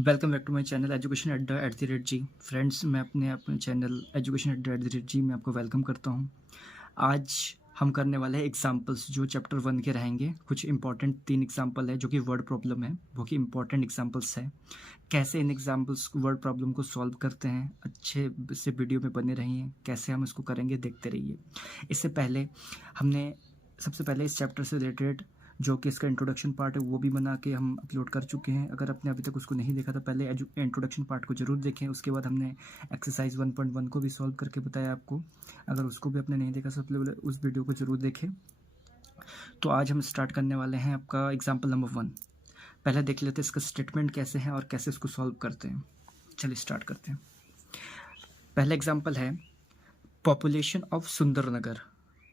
Welcome back to my channel education Adda @जी। Friends, मैं अपने चैनल एजुकेशन अड्डा @जी में आपको वेलकम करता हूं। आज हम करने वाले हैं एग्जांपल्स जो चैप्टर 1 के रहेंगे। कुछ इंपॉर्टेंट 3 एग्जांपल है जो कि वर्ड प्रॉब्लम है, वो कि इंपॉर्टेंट एग्जांपल्स है। कैसे इन एग्जांपल्स वर्ड प्रॉब्लम को सॉल्व करते हैं, अच्छे से वीडियो में बने रहिए। कैसे हम इसको करेंगे देखते रहिए। इससे पहले हमने सबसे पहले इस चैप्टर से रिलेटेड जो कि इसका इंट्रोडक्शन पार्ट है वो भी बना के हम अपलोड कर चुके हैं। अगर आपने अभी तक उसको नहीं देखा तो पहले इंट्रोडक्शन पार्ट को ज़रूर देखें। उसके बाद हमने एक्सरसाइज 1.1 को भी सॉल्व करके बताया आपको। अगर उसको भी आपने नहीं देखा सबसे पहले उस वीडियो को ज़रूर देखें। तो आज हम स्टार्ट करने वाले हैं आपका एग्जाम्पल नंबर 1। पहले देख लेते हैं इसका स्टेटमेंट कैसे है और कैसे इसको सॉल्व करते हैं। चलिए स्टार्ट करते हैं। पहला एग्जाम्पल है पॉपुलेशन ऑफ सुंदरनगर।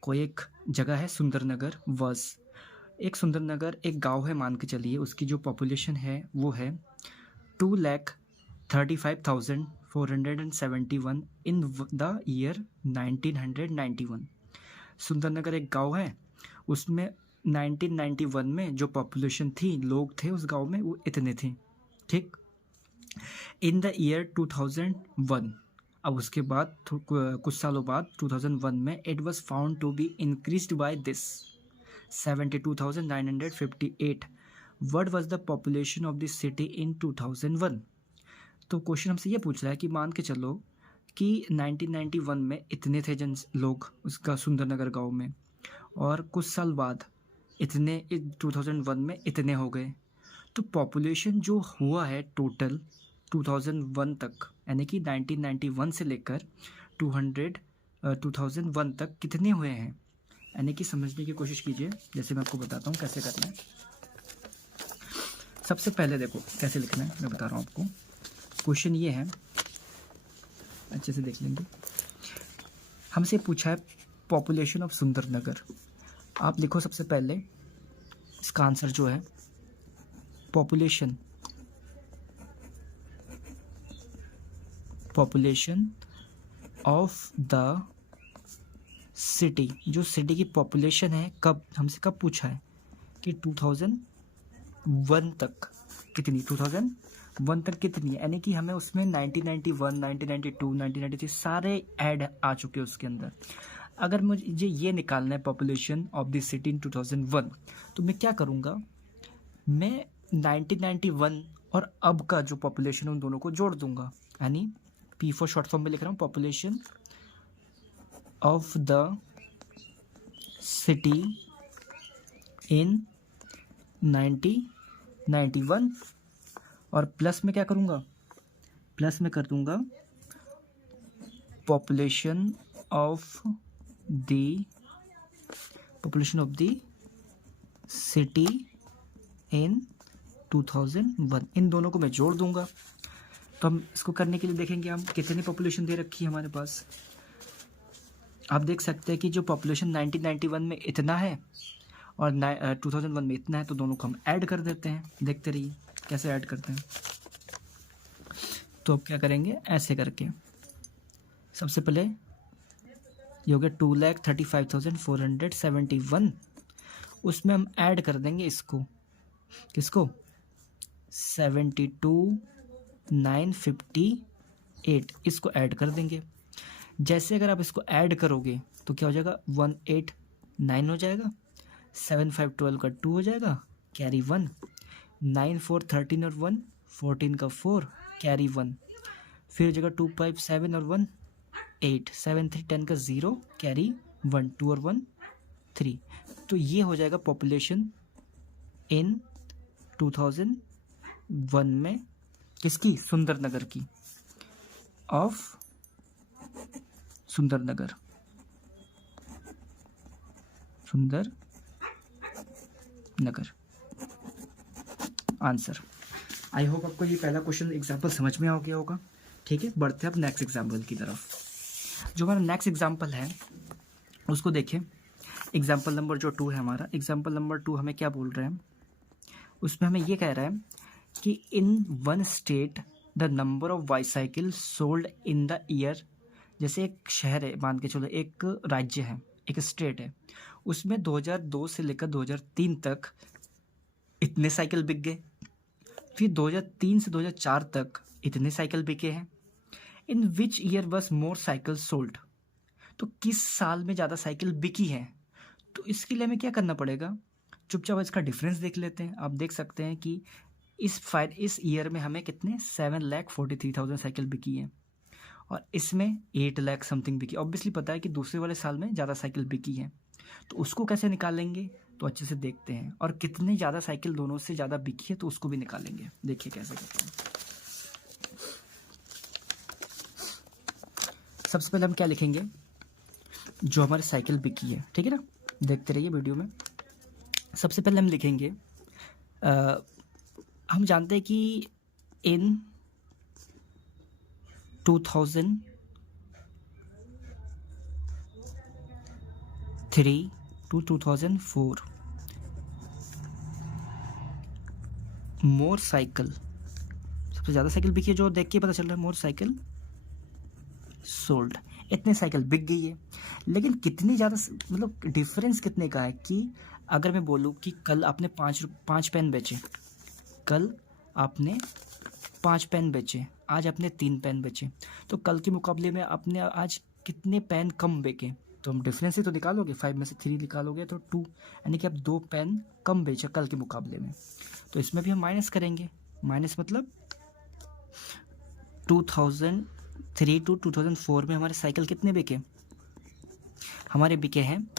कोई एक जगह है सुंदरनगर वॉज। एक सुंदरनगर एक गांव है मान के चलिए, उसकी जो पॉपुलेशन है वो है 2,35,471 इन द ईयर 1991। सुंदरनगर एक गांव है, उसमें 1991 में जो पॉपुलेशन थी, लोग थे उस गांव में, वो इतने थे। ठीक। इन द ईयर 2001, अब उसके बाद कुछ सालों बाद 2001 में it was found to be increased by this 72,958। What was the population of this city in 2001। तो क्वेश्चन हमसे ये पूछ रहा है कि मान के चलो कि 1991 में इतने थे जन लोग उसका सुंदरनगर गांव में, और कुछ साल बाद इतने 2001 में इतने हो गए। तो पॉपुलेशन जो हुआ है टोटल 2001 तक, यानी कि 1991 से लेकर 2001 तक कितने हुए हैं, यानी कि समझने की कोशिश कीजिए। जैसे मैं आपको बताता हूँ कैसे करना है। सबसे पहले देखो कैसे लिखना है, मैं बता रहा हूँ आपको। क्वेश्चन ये है, अच्छे से देख लेंगे। हमसे पूछा है पॉपुलेशन ऑफ सुंदरनगर। आप लिखो सबसे पहले इसका आंसर जो है पॉपुलेशन ऑफ द सिटी। जो सिटी की पॉपुलेशन है, कब हमसे कब पूछा है कि 2001 तक कितनी, 2001 तक कितनी है, यानी कि हमें उसमें 1991, 1992, 1993 सारे ऐड आ चुके हैं उसके अंदर। अगर मुझे ये निकालना है population of the city in 2001, तो मैं क्या करूँगा, मैं 1991 और अब का जो पॉपुलेशन उन दोनों को जोड़ दूंगा, यानी P फॉर शॉर्ट फॉर्म में लिख रहा हूँ population of the city in 1991, और प्लस में क्या करूँगा, प्लस में कर दूंगा population of the city in 2001। इन दोनों को मैं जोड़ दूंगा। तो हम इसको करने के लिए देखेंगे हम कितनी पॉपुलेशन दे रखी है हमारे पास। आप देख सकते हैं कि जो पॉपुलेशन 1991 में इतना है और 2001 में इतना है, तो दोनों को हम ऐड कर देते हैं। देखते रहिए कैसे ऐड करते हैं। तो अब क्या करेंगे, ऐसे करके सबसे पहले ये हो गया 2,35,471। उसमें हम ऐड कर देंगे इसको, किसको, 72,958, इसको ऐड कर देंगे। जैसे अगर आप इसको ऐड करोगे तो क्या हो जाएगा, 189 हो जाएगा, 7,5,12 का 2 हो जाएगा, कैरी 1, 9, 4, 13 और 1, 14 का 4, कैरी 1, फिर हो जाएगा 2, 5, 7 और 1, 8, 7, 3, 10 का 0, कैरी 1, 2 और 1, 3। तो ये हो जाएगा पॉपुलेशन इन 2001 में किसकी, सुंदरनगर की, of Sundarnagar answer. I hope आपको ये पहला क्वेश्चन एग्जाम्पल समझ में आ गया होगा। ठीक है, बढ़ते हैं अब नेक्स्ट एग्जाम्पल की तरफ। जो हमारा नेक्स्ट एग्जाम्पल है उसको देखें। एग्जाम्पल नंबर जो 2 है हमारा, एग्जाम्पल नंबर 2 हमें क्या बोल रहे हैं, उसमें हमें ये कह रहा है कि in one state the number of bicycle sold in the year. जैसे एक शहर है, मान के चलो एक राज्य है, एक स्टेट है, उसमें 2002 से लेकर 2003 तक इतने साइकिल बिक गए। फिर 2003 से 2004 तक इतने साइकिल बिके हैं। In which year was more cycle sold, तो किस साल में ज़्यादा साइकिल बिकी है। तो इसके लिए हमें क्या करना पड़ेगा, चुपचाप इसका डिफरेंस देख लेते हैं। आप देख सकते हैं कि इस ईयर में हमें कितने 7,43,000 साइकिल बिकी है और इसमें 8 लाख समथिंग बिकी। ऑब्वियसली पता है कि दूसरे वाले साल में ज़्यादा साइकिल बिकी है, तो उसको कैसे निकालेंगे तो अच्छे से देखते हैं। और कितनी ज़्यादा साइकिल दोनों से ज़्यादा बिकी है तो उसको भी निकालेंगे। देखिए कैसे करते हैं। सबसे पहले हम क्या लिखेंगे, जो हमारी साइकिल बिकी है, ठीक है ना, देखते रहिए वीडियो में। सबसे पहले हम लिखेंगे हम जानते हैं कि इन 2003 to 2004 मोर साइकिल, सबसे ज़्यादा साइकिल बिकी है, जो देख के पता चल रहा है मोर साइकिल सोल्ड, इतने साइकिल बिक गई है। लेकिन कितनी ज़्यादा, मतलब डिफरेंस कितने का है कि अगर मैं बोलूँ कि कल आपने पाँच पेन बेचे, कल आपने 5 पेन बेचे, आज आपने 3 पेन बेचे, तो कल के मुकाबले में आपने आज कितने पेन कम बेचे। तो हम डिफरेंस ही तो निकालोगे, 5 में से 3 निकालोगे तो 2, यानी कि आप 2 पेन कम बेचे कल के मुकाबले में। तो इसमें भी हम माइनस करेंगे, माइनस मतलब 2003 to 2004 में हमारे साइकिल कितने बिके, हमारे बिके हैं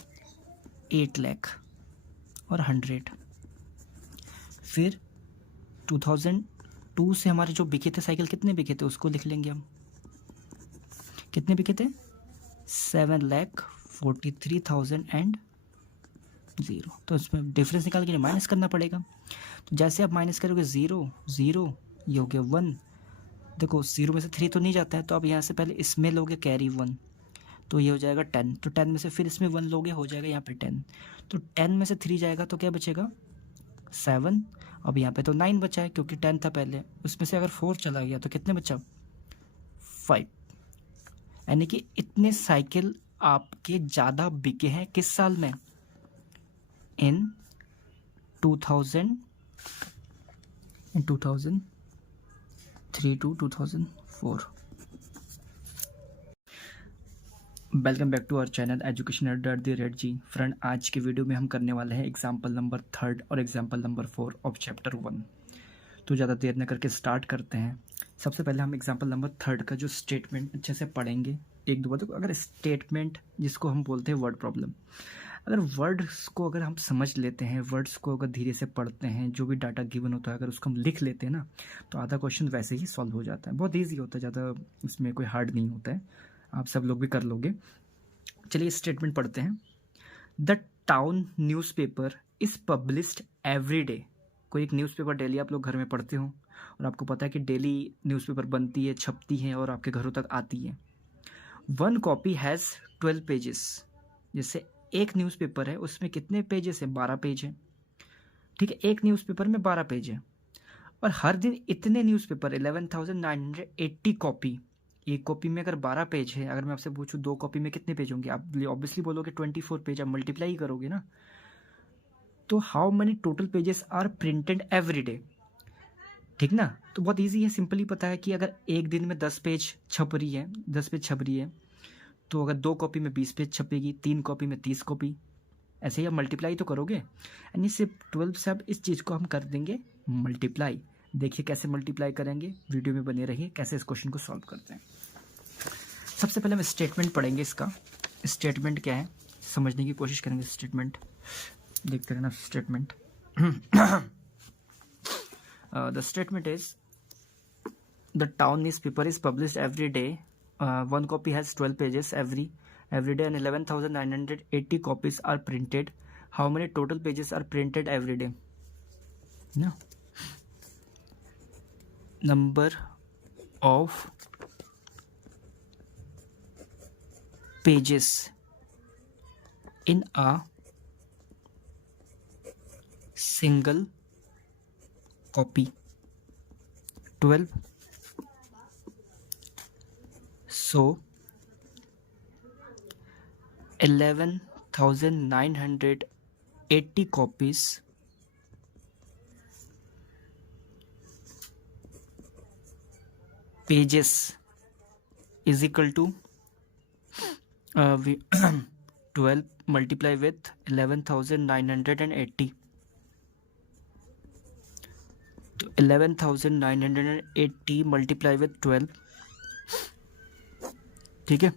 8 लाख और 100। फिर 2002 से हमारे जो बिके थे साइकिल कितने बिके थे उसको लिख लेंगे हम, कितने बिके थे 7,43,000 तो इसमें डिफरेंस निकाल के माइनस करना पड़ेगा। तो जैसे आप माइनस करोगे 0 0, ये हो गया 1, देखो 0 में से 3 तो नहीं जाता है, तो आप यहाँ से पहले इसमें लोगे कैरी 1, तो ये हो जाएगा 10, तो 10 में से फिर इसमें 1 लोगे, हो जाएगा यहाँ पे 10, तो 10 में से 3 जाएगा तो क्या बचेगा 7। अब यहाँ पे तो 9 बचा है क्योंकि 10 था पहले, उसमें से अगर 4 चला गया तो कितने बचा 5, यानी कि इतने साइकिल आपके ज़्यादा बिके हैं किस साल में, in 2003 to 2004। Welcome back to our channel education@@जी। फ्रेंड, आज के वीडियो में हम करने वाले हैं एग्जाम्पल नंबर 3 और एग्जाम्पल नंबर 4 ऑफ चैप्टर 1। तो ज़्यादा देर न करके स्टार्ट करते हैं। सबसे पहले हम एग्जाम्पल नंबर 3 का जो स्टेटमेंट अच्छे से पढ़ेंगे एक दो बार। तो अगर स्टेटमेंट, जिसको हम बोलते हैं वर्ड प्रॉब्लम, अगर वर्ड्स को अगर हम समझ लेते हैं, वर्ड्स को अगर धीरे से पढ़ते हैं, जो भी डाटा गिवन होता है अगर उसको हम लिख लेते हैं ना, तो आधा क्वेश्चन वैसे ही सॉल्व हो जाता है। बहुत ईजी होता है, ज़्यादा इसमें कोई हार्ड नहीं होता है, आप सब लोग भी कर लोगे। चलिए स्टेटमेंट पढ़ते हैं। The town newspaper is published every day. कोई एक न्यूज़पेपर डेली आप लोग घर में पढ़ते हो और आपको पता है कि डेली न्यूज़पेपर बनती है, छपती है और आपके घरों तक आती है। 1 कॉपी हैज़ 12 पेजेस। जैसे एक न्यूज़पेपर है उसमें कितने पेजेस हैं, 12 पेज हैं, ठीक है, एक न्यूज़पेपर में 12 पेज है। और हर दिन इतने न्यूज़पेपर 11,980 कॉपी। एक कॉपी में अगर 12 पेज है, अगर मैं आपसे पूछूं 2 कॉपी में कितने पेज होंगे, आप ऑब्वियसली बोलोगे 24 पेज, आप मल्टीप्लाई ही करोगे ना। तो how many total pages are printed every day, ठीक ना। तो बहुत इजी है, सिंपली पता है कि अगर एक दिन में 10 पेज छप रही है, 10 पेज छप रही है, तो अगर 2 कॉपी में 20 पेज छपेगी, 3 कॉपी में 30 कॉपी, ऐसे ही आप मल्टीप्लाई तो करोगे। यानी सिर्फ 12 से अब इस चीज़ को हम कर देंगे मल्टीप्लाई। देखिए कैसे मल्टीप्लाई करेंगे, वीडियो में बने रहिए कैसे इस क्वेश्चन को सॉल्व करते हैं। सबसे पहले हम स्टेटमेंट पढ़ेंगे। इसका स्टेटमेंट क्या है समझने की कोशिश करेंगे। स्टेटमेंट देखते रहना। Statement the statement is the town newspaper is published every day. 1 copy has 12 pages every day and 11,980 copies are printed. How many total pages are printed every day? No. Number of pages in a single copy 12. So 11,980 copies pages is equal to 12 multiply with 11,980, तो 11,980 multiply with 12, ठीक है।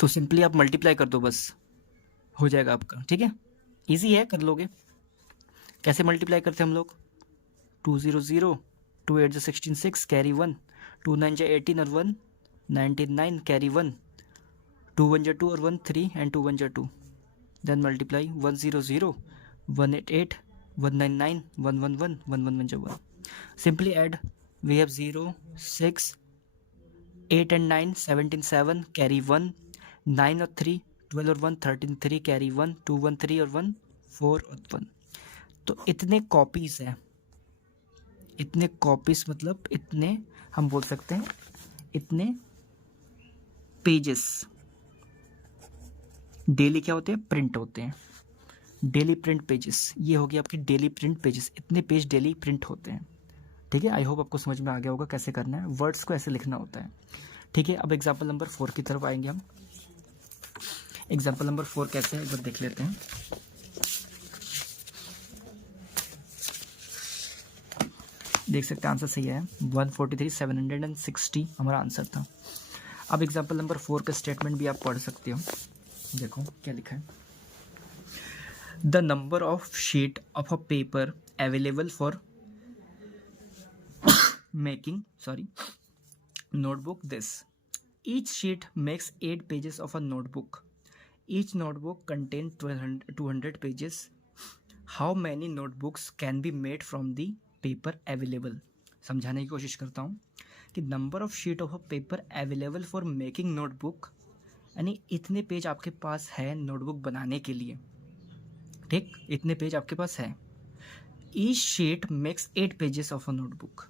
तो simply आप multiply कर दो, बस हो जाएगा आपका, ठीक है। इजी है, कर लोगे। कैसे मल्टीप्लाई करते हैं हम लोग? 200, 2 8 16 6 कैरी 1, 2 9 18 और 1 99 कैरी 1, 2 1 2 और 1 3 and 2 1 2, then multiply 100 188 199 111 111 1। Simply add, we have 0 6 8 and 9 17 7 carry 1, 9 और 3 12 और 1 13 3 कैरी 1, 2 1 3 और 1 4 और 1। तो इतने कॉपीज हैं, इतने कॉपीज मतलब इतने, हम बोल सकते हैं इतने पेजेस डेली क्या होते हैं? प्रिंट होते हैं। डेली प्रिंट पेजेस, ये हो गया आपके डेली प्रिंट पेजेस, इतने पेज डेली प्रिंट होते हैं, ठीक है। आई होप आपको समझ में आ गया होगा कैसे करना है, वर्ड्स को ऐसे लिखना होता है, ठीक है। अब एग्जाम्पल नंबर 4 की तरफ आएंगे हम। एग्जाम्पल नंबर 4 कैसे है एक बार देख लेते हैं। देख सकते हैं आंसर सही है, 143,760 हमारा आंसर था। अब एग्जाम्पल नंबर 4 का स्टेटमेंट भी आप पढ़ सकते हो, देखो क्या लिखा है। The number of sheet of a paper available for making notebook this. Each sheet makes 8 pages of a notebook. Each notebook contains 200 pages. How many notebooks can be made from the paper available? समझाने की कोशिश करता हूँ कि number of sheet of a paper available for making notebook, यानी इतने page आपके पास है नोटबुक बनाने के लिए, ठीक, इतने पेज आपके पास है। Each sheet makes 8 pages of a notebook,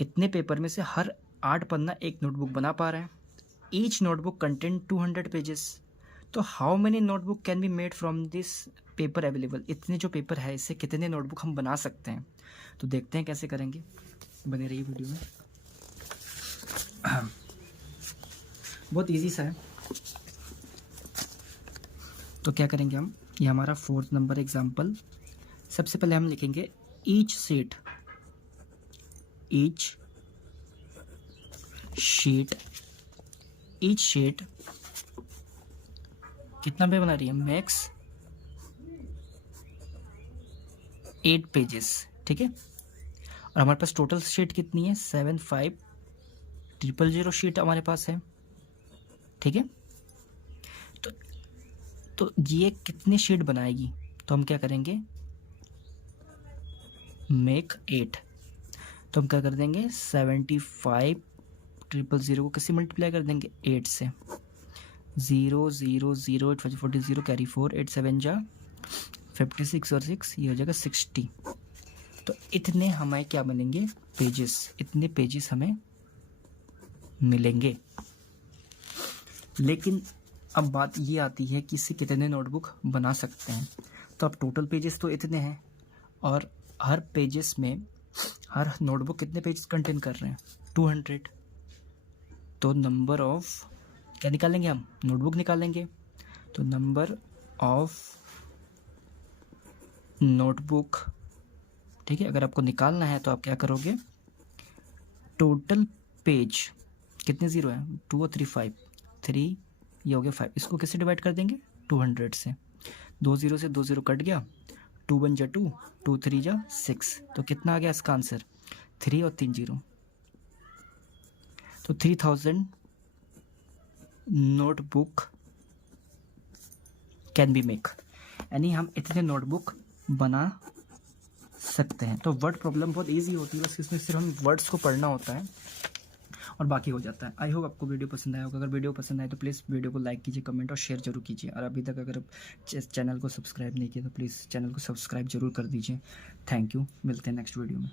इतने पेपर में से हर 8 पन्ना एक नोटबुक बना पा रहे हैं। ईच नोटबुक कंटेन 200 पेजेस, तो how many notebook can be made from this paper available, इतने जो पेपर है इससे कितने नोटबुक हम बना सकते हैं। तो देखते हैं कैसे करेंगे, बने रहिए वीडियो में। बहुत इजी सा है। तो क्या करेंगे हम, ये हमारा 4th नंबर एग्जाम्पल। सबसे पहले हम लिखेंगे ईच शीट कितना पे बना रही है? मैक्स 8 पेजेस, ठीक है। और हमारे पास टोटल शीट कितनी है? 75,000 शीट हमारे पास है, ठीक है। तो ये कितने शीट बनाएगी? तो हम क्या करेंगे, मेक 8, तो हम क्या कर देंगे 75,000 को किससे मल्टीप्लाई कर देंगे? 8 से। 0 0 0 8 40 कैरी 4 8 7 जा 56 और 6 ये हो जाएगा 60। तो इतने हमें क्या बनेंगे? पेजेस, इतने पेजेस हमें मिलेंगे। लेकिन अब बात ये आती है कि इससे कितने नोटबुक बना सकते हैं। तो अब टोटल पेजेस तो इतने हैं, और हर पेजेस में हर नोटबुक कितने पेजेस कंटेन कर रहे हैं? 200। तो नंबर ऑफ क्या निकालेंगे हम? नोटबुक निकालेंगे। तो नंबर ऑफ नोटबुक, ठीक है। अगर आपको निकालना है तो आप क्या करोगे, टोटल पेज कितने 0 है? 2 और 3 5, 3 ये हो गया 5, इसको कैसे डिवाइड कर देंगे? 200 से। 2 0 से 2 0 कट गया, 2 1 जा 2, 2 3 जा 6, तो कितना आ गया इसका आंसर? 3 और 3 0। तो 3000 नोटबुक कैन बी मेक, यानी हम इतने नोटबुक बना सकते हैं। तो वर्ड प्रॉब्लम बहुत इजी होती है, बस इसमें सिर्फ हम वर्ड्स को पढ़ना होता है और बाकी हो जाता है। आई होप आपको वीडियो पसंद आया होगा। अगर वीडियो पसंद आए तो प्लीज़ वीडियो को लाइक कीजिए, कमेंट और शेयर जरूर कीजिए। और अभी तक अगर चैनल को सब्सक्राइब नहीं किया तो प्लीज़ चैनल को सब्सक्राइब जरूर कर दीजिए। थैंक यू, मिलते हैं नेक्स्ट वीडियो में।